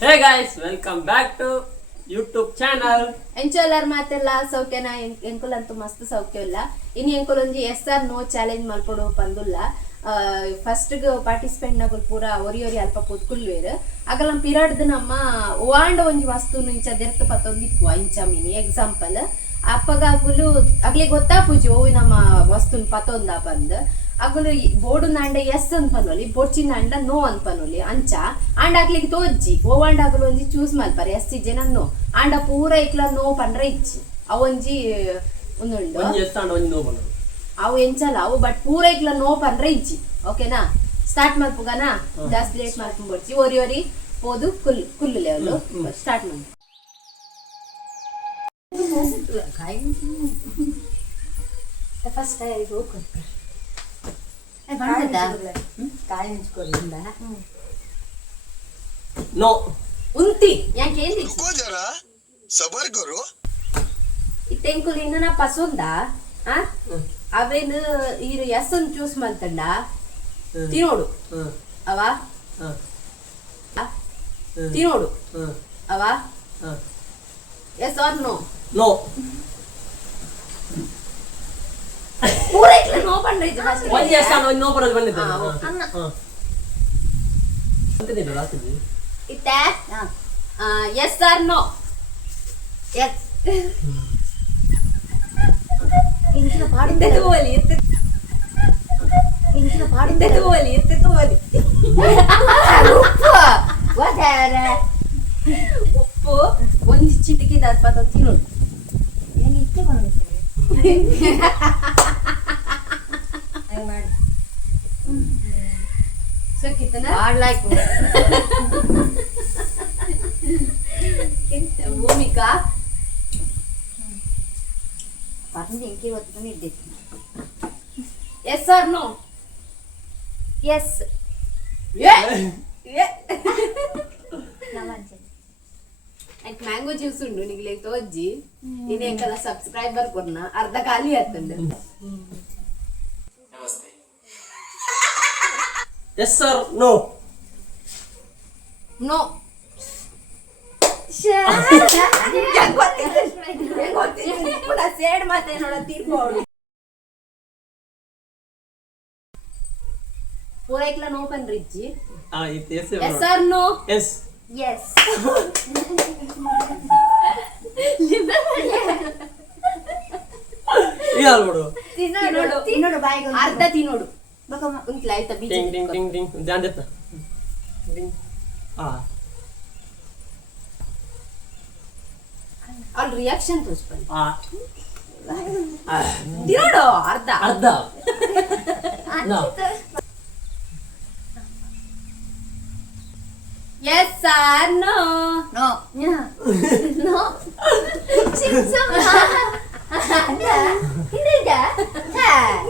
Hey guys, welcome back to YouTube channel. ಎಂಚೋಲರ್ ಮಾತೆಲ್ಲ ಸೌಖ್ಯನ ಎಂಕುಲ್ ಅಂತೂ ಮಸ್ತ್ ಸೌಖ್ಯ ಇಲ್ಲ. ಇನ್ನು ಎಂಕುಲ್ ಒಂಜಿ ಎಸ್ ಆರ್ ನೋ ಚಾಲೆಂಜ್ ಮಲ್ಪಡು ಪಂದುಲ್ಲ. ಫಸ್ಟ್ ಪಾರ್ಟಿಸಿಪೇಟ್ ನಗುಲ್ ಪೂರ ಒರಿ ಅಲ್ಪ ಕೂತ್ಕುಲ್ವೇರು ಆಗಲ ಪಿರಾಡ್ದು ನಮ್ಮ ಓವಾಂಡ ಒಂಜಿ ವಸ್ತು ಇಂಚ ದೆರ್ತು ಪತ್ತೊಂದಿತ್ವ ಇಂಚ ಮೀನಿ ಎಕ್ಸಾಂಪಲ್ ಅಪ್ಪಗಾಗುಲು ಅಗ್ಲಿ ಗೊತ್ತಾಪುಜಿ ಓವಿ ನಮ್ಮ ವಸ್ತುನ್ ಪತ್ತೊಂದ ಬಂದ್ ಅಗುಲು ಬೋರ್ಡು ನಾಂಡ ಎಸ್ ಅನ್ಪನೊಲಿ ಬೊಡ್ಚಿನ ಅಂಡ ನೋ ಅನ್ಪನೊಲಿ ಅಂಚ ಆಂಡ ಆಗ್ಲಿಕ್ಕೆ ತೋಜ್ಜಿ ಓವಾಂಡ ಆಗಲು ಒಂಜಿ ಚೂಸ್ ಮಲ್ಪರೆ ಎಸ್ ಇಜ್ಜೆನ ನೋ ಆಂಡ ಪೂರ ಇಕ್ಲ ನೋ ಪಂಡ್ರೆ ಇಜ್ಜಿ ಅವೊಂಜಿ ಉಂದುಂಡು ಅವು ಎಂಚಲ್ಲ ಅವು ಬಟ್ ಪೂರ ಇಕ್ಲ ನೋ ಪಂಡ್ರೆ ಇಜ್ಜಿ. ಓಕೆನಾ, ಸ್ಟಾರ್ಟ್ ಮಲ್ಪುಗನ ಜಾಸ್ತಿ ಲೇಟ್ ಮಾಡ್ಕೊಂಡ್ಬಿಡ್ಸಿ ಒರಿ ಹೋದು ಕುಲ್ಲು ಲೆವೆಲ್ ಸ್ಟಾರ್ಟ್ ಮಾಡಿ. ಫಸ್ಟ್ ನೋ ಉಂತಿ ಯಾಕೆ ಏನ್ ಇತ್ತೆಂಕುಲ್ ಇನ್ನ ಪಸೊಂದ ಅವೇನು ಇರು ಎಸ್ ಅನ್ ಚೂಸ್ ಮಾಡ್ತಂಡ ತಿನೋಡು ಅವ ತಿನೋಡು ಅವ ಎಸ್ ಆರ್ ನೋ ನೋ ಪೂರ ಇಕ್ಲ ನೋ ಪಂಡ್ರೈತೆ ಫಸ್ಟ್ ಒಂದ್ ಎಸ್ ಆರ್ ನೋ ಪಡೋದು ಬಂದಿದ್ದೆ ಇತ್ತ ಎಸ್ ಆರ್ ನೋ ಎಸ್ ಇಂಚಿನ ಪಾಡಿಂದ ತಗೋಲಿ ಇಂಚಿನ ಪಾಡಿಂದ ತಗೋಲಿ ಉಪ್ಪು ಒಂದ್ ಚಿಟಿಕೆ ದರ್ಪದ ತಿನ್ನೋದು ಹೆಂಗೆ ಇಷ್ಟೇ ಬಂದಿದ್ದಾರೆ ಮಾಡಿ ಸೋಕಿತನ ಆಡ್ಲಾಯ್ಕು ಭೂಮಿಕಾ ಪರ್ಂದು ಎಂಕಿ ಹೊತ್ತು ಇದ್ದಿತ್ತು. Yes or no yes mango juice ಉಂಡು ನಿಗ್ಲೆ ತೋಜ್ಜಿ ಇನ್ನೇಕಲ್ಲ ಸಬ್ಸ್ಕ್ರೈಬರ್ ಕೊರ್ನ ಅರ್ಧ ಖಾಲಿ ಆತಂದೆ. Yes or no no sad ಮಾತೆ ನೋಡ ತೀರ್ಬೋದು ಪೂರೈಕ್ಲ ನೋ ಪನ್ರಿಜ್ಜಿ yes or no yes yes ಯಾರು ತಿನ್ನೋಡು ಬಾಯಿಗೆ ಅರ್ಧ ತಿನ್ನೋಡು ಉಂಟ್ಲ ಆಯ್ತಾ ಬೀಜ ಟಿಂಗ್ ಟಿಂಗ್ ಟಿಂಗ್ ಟಿಂಗ್ ಧ್ಯಾನ್ ದೇತ ಟಿಂಗ್ ಅವ್ಳ ರಿಯಾಕ್ಷನ್ ತೋರಿಸ್ಬಂದು ಆ ತಿನ್ನೋಡು ಅರ್ಧ ಅರ್ಧ no yes or no no no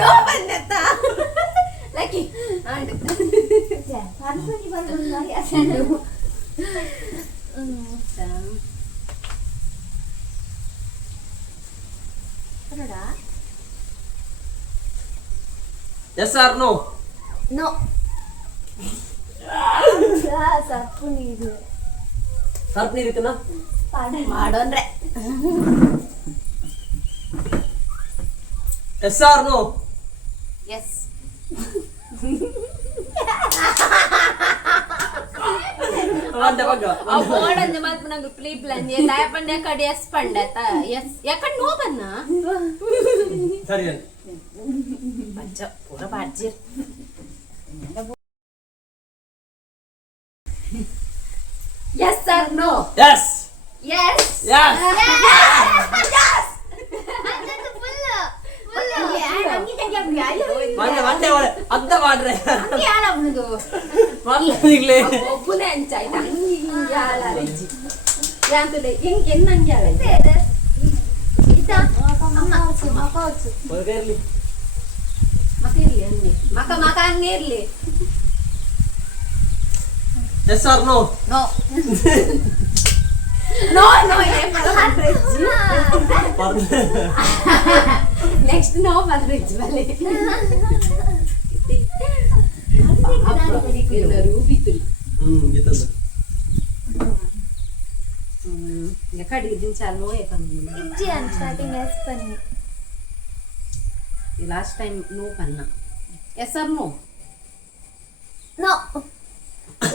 no ಬಂದತ್ತ lucky and yes or no no ಸರ್ಪು ನೀರು ಸರ್ಪ್ ನೀರಿತ್ತನ ಮಾಡೋನ್ರೆ ಎಸ್ ಆರ್ ನೋ ಎಸ್ ಒಂದೇ ಬಗ್ಗ ಬೋರ್ಡ್ ಮಾತ್ರ ನಂಗೆ ಪ್ಲೀ ಪ್ಲಾನ್ ತಾಯ ಪಂಡ ಕಡೆ ಎಸ್ ಪಂಡ ಎಸ್ ಯಾಕಂಡ್ ನೋ ಬನ್ನ ಸರಿ ಪಂಚ ಪೂರ ಬಾಡ್ಜಿ yes or no yes yes yes ಒಂದೇ ಒಳ್ಳೆ ಅರ್ಧ ಮಾಡ್ರೆ ಮಾಡ್ಲಿಕ್ಲೆ ಒಬ್ಬನೇ ಅಂಚಾಯ್ತು ಹಂಗೆ ಹಿಂಗೆ ಆಲಾರಜ್ಜಿ ಯಾಂತಲೆ ಹೆಂಗೆ ಹೆಣ್ಣಂಗೆ ಆಲೈತೆ ಹೊರಗೆ ಇರ್ಲಿ ಮಕ ಇರ್ಲಿ ಹಂಗೆ ಮಕ ಹಂಗೆ ಇರ್ಲಿ yes or no no no no next no ಬಂದ್ರಿಜ್ಜಿ ಬಲೆ ರೂಪಿತ್ತು ಗೀತಂದ ಎಕಡಿಗೆ ದಿಂಚಾಲ್ ನೋ ಏಕಂದು ಇಜ್ಜಿ ಅಂತ ಸ್ಟಾರ್ಟಿಂಗ್ ಎಸ್ ಬನ್ನಿ ಲಾಸ್ಟ್ ಟೈಮ್ ನೋ ಪನ್ನ yes or no no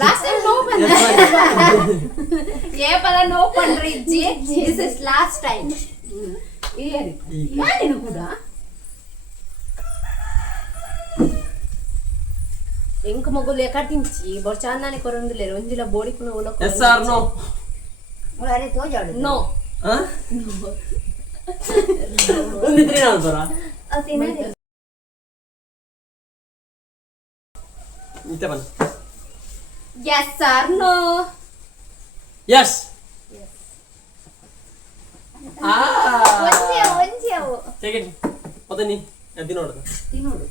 last time no ಪನ್ನ ಏ ಪದ ನೋ ಪಂಡ್ರಿ ಇಜ್ಜಿ ದಿಸ್ ಇಸ್ ಲಾಸ್ಟ್ ಟೈಮ್ ಏರಿ ಯಾರಿನ ಕೂಡ ಎಂಕ ಮಗುಲು ಎಕಡ್ ತಿಂಚಿ ಬೊರ್ ಚಾಂದಾನೆ ಕೊರೊಂದುಲೇರು ಒಂಜಿಲ ಬೋಡಿ ಕುನ ಒಲ ಎಸ್ ಆರ್ ನೋ ಅರೆ ತೋಜಾಡು ನೋ ಒಂದಿದ್ರೆ ನಾನು ಬರ ಅತಿನದೆ ಇತ್ತೆ ಬನ್ನ ಎಸ್ ಆರ್ ನೋ ಎಸ್ ಆ ಒಂಜಿಯವು ಟೇಕ್ ಇಟ್ ಪದನಿ ಅದು ನೋಡು ತಿನ್ನೋಡು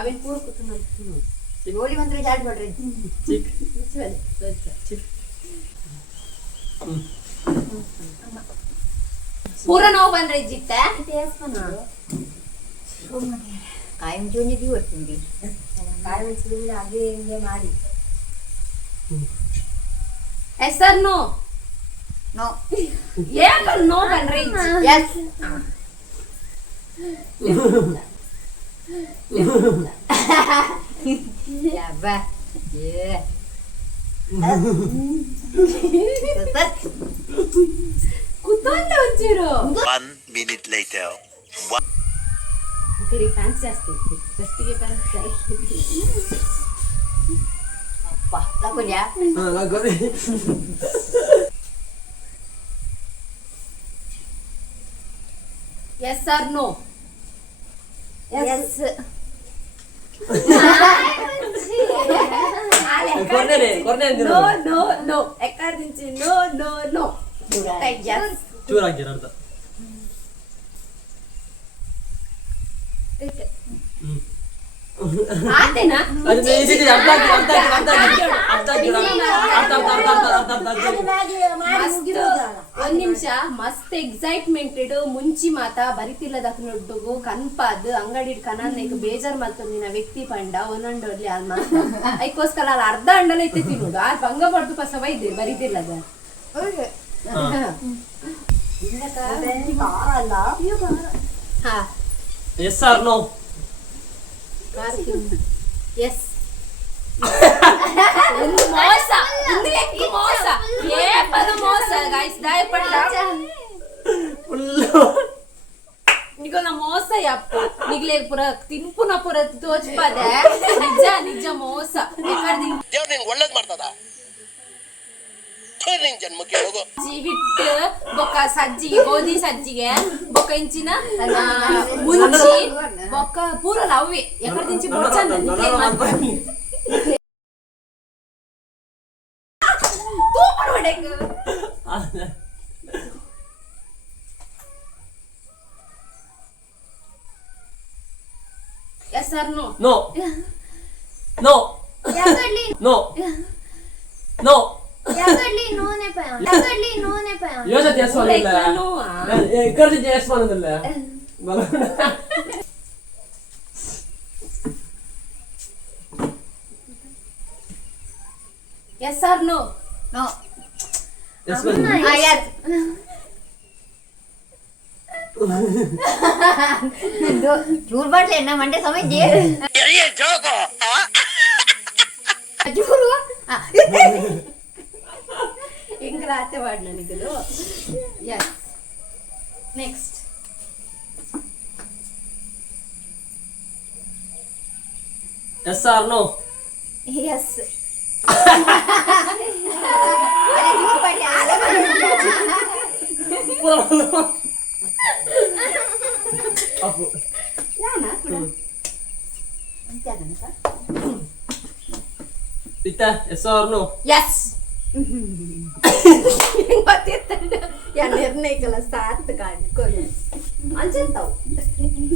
ಅವೆನ್ ಪೂರ ಕೂತು ತಿನ್ನೋಡು ಗೋಲಿ ಮಂತ್ರ ಜಾಡ್ ಮಾಡ್ರಿ ಚಿಕ್ ಪೂರ ನೋವು ಬಂದ್ರೆ ಇಜ್ಜಿತ್ತ ಎಸ್ ಬಂದು ಕಾಯಂ ಜೋನಿಗೆ ಹೊರ್ತೀನಿ ಕಾಯಂ ಸುಮ್ಮನೆ ಹಾಗೆ ಹಿಂಗೆ ಮಾಡಿ ಎಸ್ ಆರ್ ನೋ ನೋ ಏಕಲ್ ನೋ ಬಂದ್ರೆ ಇಜ್ಜಿ ಎಸ್ ಯಬ್ಬಾ ಏ ಕುತ್ತೊಂದು ಒಂಚೂರು 1 minute later. ಕರಿ ಫ್ಯಾನ್ಸಿ ಜಾಸ್ತಿ ಫಸ್ಟಿಗೆ ಫ್ಯಾನ್ಸಿ ಅಪ್ಪ ತಗೊಳ್ಯಾ ನಾ ಗೊತ್ತಿ ಎಸ್ ಆರ್ ನೋ ಎಸ್ ಕೊರ್ನೆ ನೋ ನೋ ನೋ ಎಕಡ್ ದಿಂಚಿ ನೋ ನೋ ನೋ ಎಸ್ ಚೂರ್ ಹಾಕಿರ ಅರ್ಧ ಆತೇನಾ ಅದು ಇದು ಅರ್ಧ ಒಂದ್ ನಿಮಿಷ ಮಸ್ತ್ ಎಕ್ಸೈಟ್ಮೆಂಟೆಡ್ ಮುಂಚಿ ಮಾತ ಬರಿತಿಲ್ಲದ ನೊಡ್ಡುಗು ಕನ್ಪಾದ್ ಅಂಗಡಿ ಕನನ್ನೇಕ್ ಬೇಜಾರ್ ಮಲ್ತೊಂದಿನ ವ್ಯಕ್ತಿ ಪಂಡ ಒಂದೊಂಡೊಡ್ಲಿ ಅಲ್ ಮಾತ ಐಕೋಸ್ಕರ ಅಲ್ಲಿ ಅರ್ಧ ಅಂಡಲ ಐತೆ ತಿನ್ನೋಡು ಆ ಭಂಗ ಪಡ್ದು ಪಸವ ಇದ್ದೆ ಬರಿತಿಲ್ಲದ ಹಾ ಎಸ್ ಆರ್ ನೋ ಎಸ್ ಒಂದು ಮೋಸ ಒಂದು ಲೆಕ್ಕ ಮೋಸ ಏ ಪದ ಮೋಸ ಗೈಸ್ ದಾಯ ಪಂಡ ನಿಗೋನ ಮೋಸ ಯಪ್ಪ ನಿಗ್ಲೆ ಪುರ ತಿನ್ಪುನ ಪುರ ತೋಚ್ಪದೆ ನಿಜ ನಿಜ ಮೋಸ ದೇವ್ರು ನಿಂಗೆ ಒಳ್ಳೇದು ಮಾಡ್ತದ ನಿನ್ ಜನ್ಮಕ್ಕೆ ಹೋಗೋ ಹಿಟ್ಟು ಬೊಕ್ಕ ಸಜ್ಜಿಗೆ ಗೋಧಿ ಸಜ್ಜಿಗೆ ಬೊಕ್ಕ ಇಂಚಿನ ಮುಂಚಿ ಬೊಕ್ಕ ಪೂರಲ್ಲ ಅವೇ ಎಕಡೆ ದಿಂಚಿ ಬೊಚ್ಚಂದ ತೂಪರ್ ಹೊಡೆಗ yes or no no no ಯಾಕಡ್ಲಿ ನೋ ನೋ ಯಾಕಡ್ಲಿ ನೋನೆ ಪಯ ಯಾಕಡ್ಲಿ ನೋನೆ ಪಯ ಯೋಜನೆ ಎಸ್ ಬಂದಿಲ್ಲ ಕರ್ದಿ ಎಸ್ ಬಂದಿಲ್ಲ yes or no no yes ಬಂದಿಲ್ಲ ಯಸ್ ಚೂರ್ ಬಾಟ್ಲೆ ನಾ ಮಂಡೆ ಸಮಜ್ಜಿ ಜೋಗೋ ಚೂರು ಹೆಂಗ್ ರಾತೆ ಮಾಡಿ ನನಗದು yes next yes or no yes ಅರೆ ಚೂರ್ ಬಾಟ್ಲೆ ಅಪ್ಪು ಯಾನ ಕೂಡ ಅಂತ್ಯಾಗಂತ ಇತ್ತ ಎಸ್ ಆರ್ ನೋ ಎಸ್ ಗೊತ್ತಿರ್ತಂಡ ಯಾ ನಿರ್ಣಯಕಲ್ಲ ಸಾತ್ ಕಾಣ್ಕೊಂಡು ಅಂಚಂತಾವು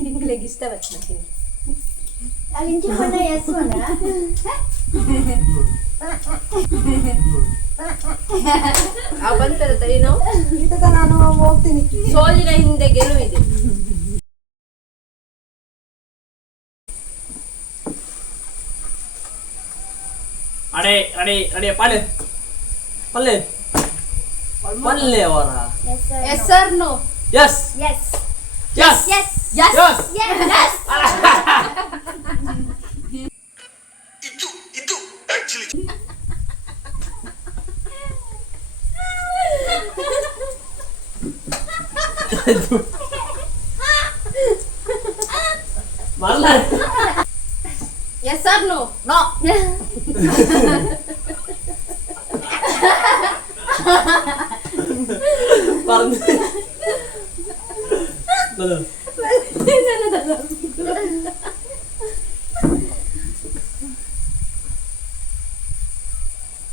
ನಿಂಗ್ಲೆಗ್ ಇಷ್ಟ ಬರ್ತದೆ ಅಲ್ಲಿ ಇಂಚಿ ಬಣ್ಣ ಎಸ್ ಬಣ್ಣ ಆ ಬಂತರ ತರಿ ನಾವು ನಾನು ಹೋಗ್ತೀನಿ ಸೋಲಿನ ಹಿಂದೆ ಗೆಲುವಿದೆ ರೆಡಿ ಪಾಳೆ ಪಲ್ಲೆ ಪಲ್ಲೆ ಅವರ yes or no yes yes yes yes yes ಇದು ಆಕ್ಚುಲಿ ಬರಲ್ಲ yes or no no yes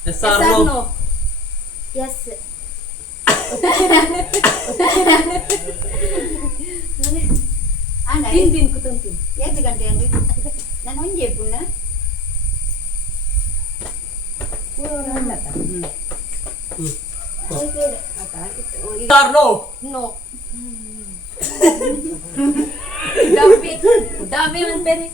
yes or or no no yes ತಿನ್ ಕೂತ್ಕೊಂತೀನಿ 8 ಗಂಟೆ ಅಂడి ನಾನು ಒಂಜೆ ಪುಣ್ಣ ಆರ್ ನೋ ನೋ ಡಬ್ಬಿ ಡಬ್ಬಿ ಅಂತಾರೆ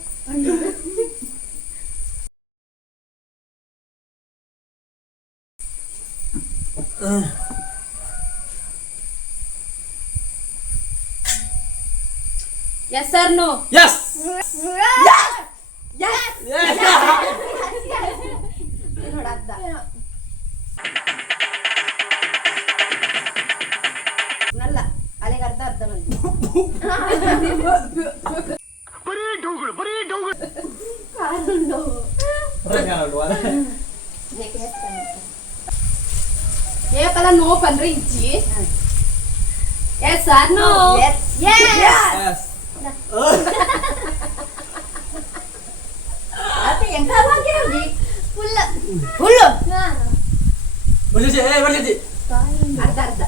ಎಸ್ ಆರ್ ನೋ ಎಸ್ ನೋಡ ಅರ್ಧ ನಲ್ಲ ಅಲ್ಲಿಗೆ ಅರ್ಧ ಅರ್ಧ ಬಂತು ಕಾರುಂಡು ಏಪಲ ನೋ ಪಂದ್ರೆ ಇಜ್ಜಿ ಎಸ್ ಆರ್ ನೋ ಅದು ಎಂತ ಬಾಗಿರಂಡಿ ಫುಲ್ ಫುಲ್ ಅರ್ಧ ಅರ್ಧ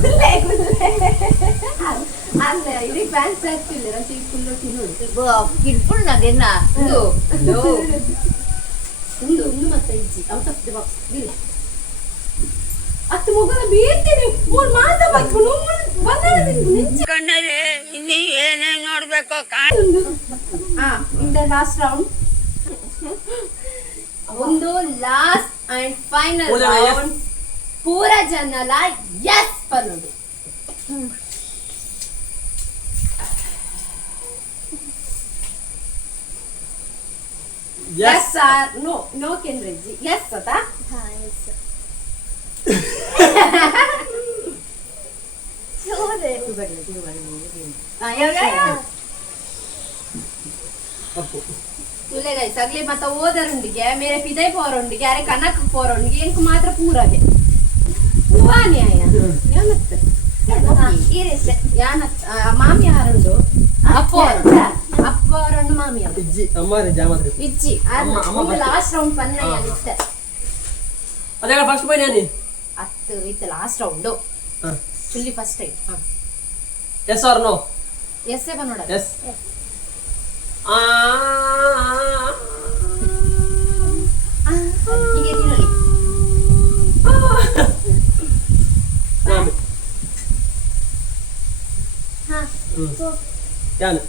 ಕುಲ್ಲೆ ಅಲ್ಲ ಇದಕ್ಕೆ ಫ್ಯಾನ್ಸ್ ಆಗ್ತಿಲ್ಲ ರಂತಿ ಫುಲ್ಲು ತಿನ್ನೋಡು ಕಿರ್ಪುಲ್ ನಾಗೆನ್ನ ಒಂದು ಮತ್ತೆ ಇಜ್ಜಿ ಔಟ್ ಆಫ್ ದಿ ಬಾಕ್ಸ್ ಇಲ್ಲ ಅತ್ತು ಮಗನ ಬೀರ್ತೀನಿ ಮೂರು ಮಾತ ಬಂದ್ಕೊಂಡು ಕಣ್ಣಲ್ಲಿ ಇನ್ನೀ ಏನೇ ನೋಡ್ಬೇಕು ಇನ್ ದ ಲಾಸ್ಟ್ ರೌಂಡ್ ಒಂದು ಲಾಸ್ಟ್ ಅಂಡ್ ಫೈನಲ್ ಪೂರ yes. ರೌಂಡ್ ಪೂರ ಜನಲ ಎಸ್ ಪನ್ನೋದು ಎಸ್ ಆರ್ ನೋ ನೋ ಕೇಂದ್ರಜ್ಜಿ ಎಸ್ ಅತಾ ತುಲೆ ಗೈಸ್ ಅಗ್ಲಿ ಮತ್ತ ಓದರೊಂದಿಗೆ ಮೇರೆ ಪಿದೈ ಪೋರೊಂದಿಗೆ ಅರೆ ಕನಕ ಪೋರೊಂದಿಗೆ ಎಂಕ್ ಮಾತ್ರ ಪೂರಗೆ ಹೂವಾನಿ ಅಯ್ಯ ಏನತ್ತ ಯಾನತ್ ಮಾಮಿ ಯಾರುಂಡು ಅಪ್ಪೋರಂಡು ಮಾಮಿ ಅವರು ಇಜ್ಜಿ ಅಮ್ಮಾರಿ ಜಾಮಾದ್ರಿ ಇಜ್ಜಿ ಅಮ್ಮ ಲಾಸ್ಟ್ ರೌಂಡ್ ಪನ್ನ ಇತ್ತೆ ಅದೇ ಫಸ್ಟ್ ಬೈ ನಾನಿ ಅತ್ತು ಇತ್ತು last round fully first time yes or no yes ಏ ನೋಡ ಎಸ್ ಹೀಗೆ ತಿನ್ನಲಿ ಯಾನು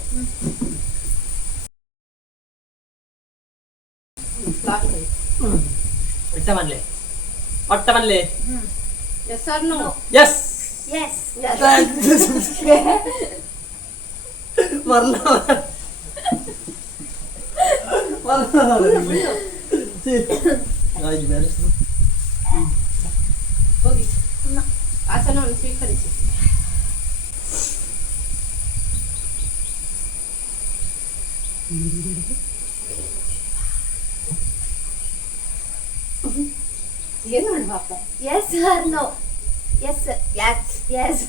ಒಟ್ಟ ಬನ್ಲೆ yes or no yes yes ಮರ್ಲ ಹೋಗಿ ಆಸನವನ್ನು ಸ್ವೀಕರಿಸಿ ಏನು ಮಾಡುವಪ್ಪ yes or no yes yes yes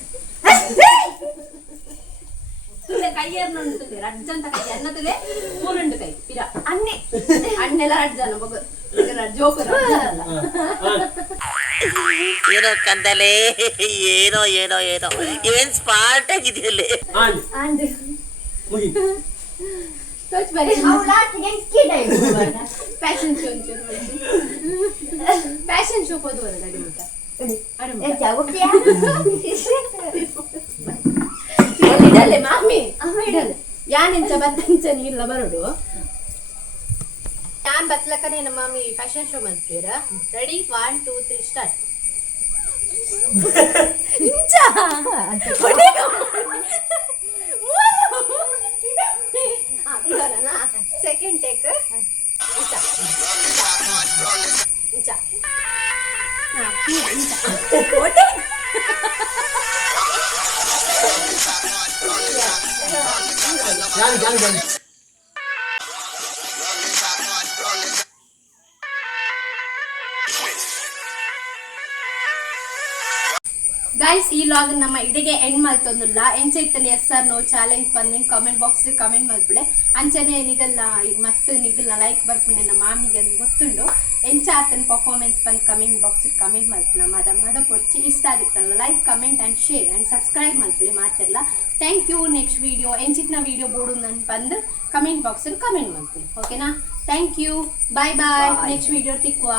ತುಲೆ ಕೈಯರ್ನ ಉಂಟುಲೆ ರಜ್ಜಂತ ಕೈ ಅನ್ನತಲೆ ಮೂರುಂಡು ಕೈ ಇರ ಅನ್ನೆ ಅಣ್ಣೆಲ್ಲ ರಜ್ಜನ ಮಗ ಜೋಕು ಏನೋ ಕಂದಲೆ ಏನೋ ಏನೋ ಏನೋ ಏನ್ ಸ್ಪಾರ್ಟ್ ಆಗಿದೆಯಲ್ಲೇ ಅಂಡ್ ಮುಗಿ ತೋಚ್ ಬರಿ ಅವಳಾಟ್ ಹೆಂಕಿದೆ ಫ್ಯಾಷನ್ ಶೋ ಫ್ಯಾಷನ್ ಶೋ ಹೋದು ಬರೋದು ಅಡಿಮುಟ ಜಾಗುಟ್ಟಿಯಾ ಇಡಲೆ ಮಾಮಿ ಇಡಲೆ ಯಾನೆಂಚ ಬತ್ತಂಚ ನೀಲ್ಲ ಬರೋಡು ನಾನು ಬತ್ಲಕ್ಕನೆ ನಮ್ಮ ಮಮ್ಮಿ ಫ್ಯಾಷನ್ ಶೋ ಮಾಡ್ತೀರ ready 1 2 3 start second take guys ಈ ಲಾಗ್ ನಮ್ಮ ಇಡೆಗೆ ಎಂಡ್ ಮಲ್ತೊಂದುಲ್ಲ ಎಂಚೈತನೆ ಎಸ್ ಆರ್ ನೋ ಚಾಲೆಂಜ್ ಬಂದಿಂಗ್ ಕಾಮೆಂಟ್ ಬಾಕ್ಸ್ ಕಮೆಂಟ್ ಮಲ್ಪುಳೆ ಅಂಚನೆ ನಿಗಲ್ಲ ಮಸ್ತ್ ನಿಗಲ್ಲ ಲೈಕ್ ಬರ್ಪುಂಡೆ ನಮ್ಮ ಮಾಮಿಗೆ ಅದು ಗೊತ್ತುಂಡು ಎಂಚ ಆತನ ಪರ್ಫಾರ್ಮೆನ್ಸ್ ಬಂದು ಕಮೆಂಟ್ ಬಾಕ್ಸ್ ಕಮೆಂಟ್ ಮಲ್ಪುನ ಮದ ಪೊಡ್ಚಿ ಇಷ್ಟ ಆಗುತ್ತಲ್ಲ like comment and share and subscribe ಮಲ್ಪುಲೆ ಮಾತೆಲ್ಲ ಥ್ಯಾಂಕ್ ಯು ನೆಕ್ಸ್ಟ್ ವಿಡಿಯೋ ಎಂಚಿತ್ನ ವಿಡಿಯೋ ಬೋಡು ನನ್ ಬಂದು ಕಮೆಂಟ್ ಬಾಕ್ಸಲ್ಲಿ ಕಮೆಂಟ್ ಮಲ್ಪುಲೆ ಓಕೆನಾ thank you bye bye next video ತಿಕ್ಕುವ